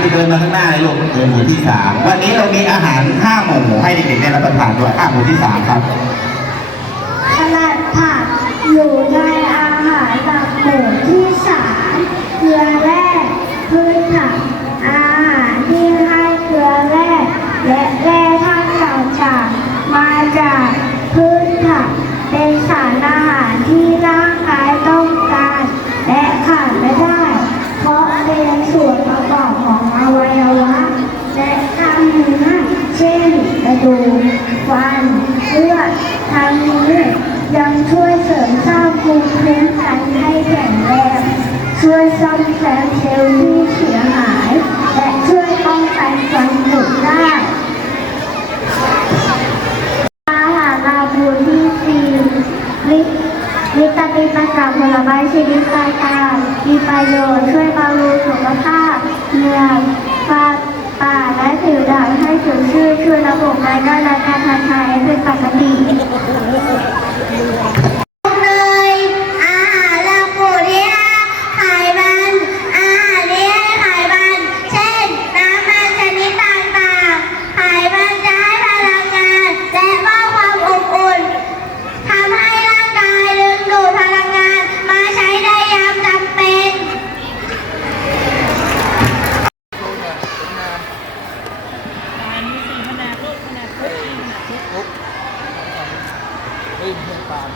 ที่เดินมาข้างหน้าเลยลูกเดินหมู่ที่สามวันนี้เรามีอาหารห้าหมู่ให้เด็กๆได้รับประทานด้วยห้าหมู่ที่สามครับสลัดผักอยู่ในอาหารหลักหมู่ที่สามเกลือแร่พืชผักอาหารที่ให้เกลือแร่และแร่ธาตุต่างๆมาจากพืชผักเป็นสารอาหารางกายต้องการ และขาดไม่ได้ เพราะเป็นส่วนประกอบของอวัยวะ และกล้ามเนื้อเช่นกระดูกฟันเลือดทางนี้ยังช่วยเสริมสร้าง ภูมิคุ้มกันให้แข็งแรงช่วยซ่อมแซมเซลล์ที่เสียหาย และช่วยป้องกันความหนุได้อาหารราบูที่สี่วิวิตามินจากผลไม้ชนิดต่างๆมีประโยชน์ช่วยบำรุงสุขภาพเหงื่อฟันปาและผิวหนังให้สดชื่นช่วยระบบการย่อยและการทานอาหารให้เป็นปกติ เฮ้ยเพื่อนปาล์ม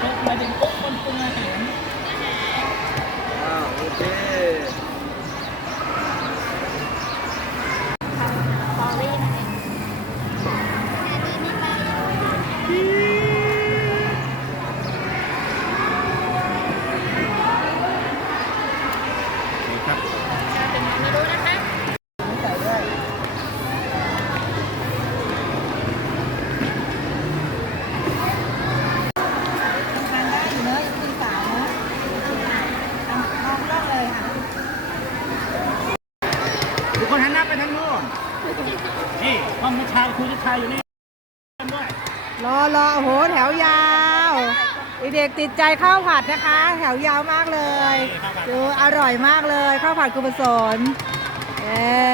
คุกหมายถึงคุกคนปรุงอาหาร อ้าวโอเค ทานได้อยู่เนอะตีสาวเนอะลองลองเลยค่ะ ทุกคนหันหน้าไปทางโน้นนี่ ห้องผู้ชายคุยผู้ชายอยู่นี่ด้วยรอรอโอ้โหแถวยาวเด็กๆติดใจข้าวผัดนะคะ แถวยาวมากเลย ดูอร่อยมากเลยข้าวผัดกุปสนเออโอ้เยี่ยม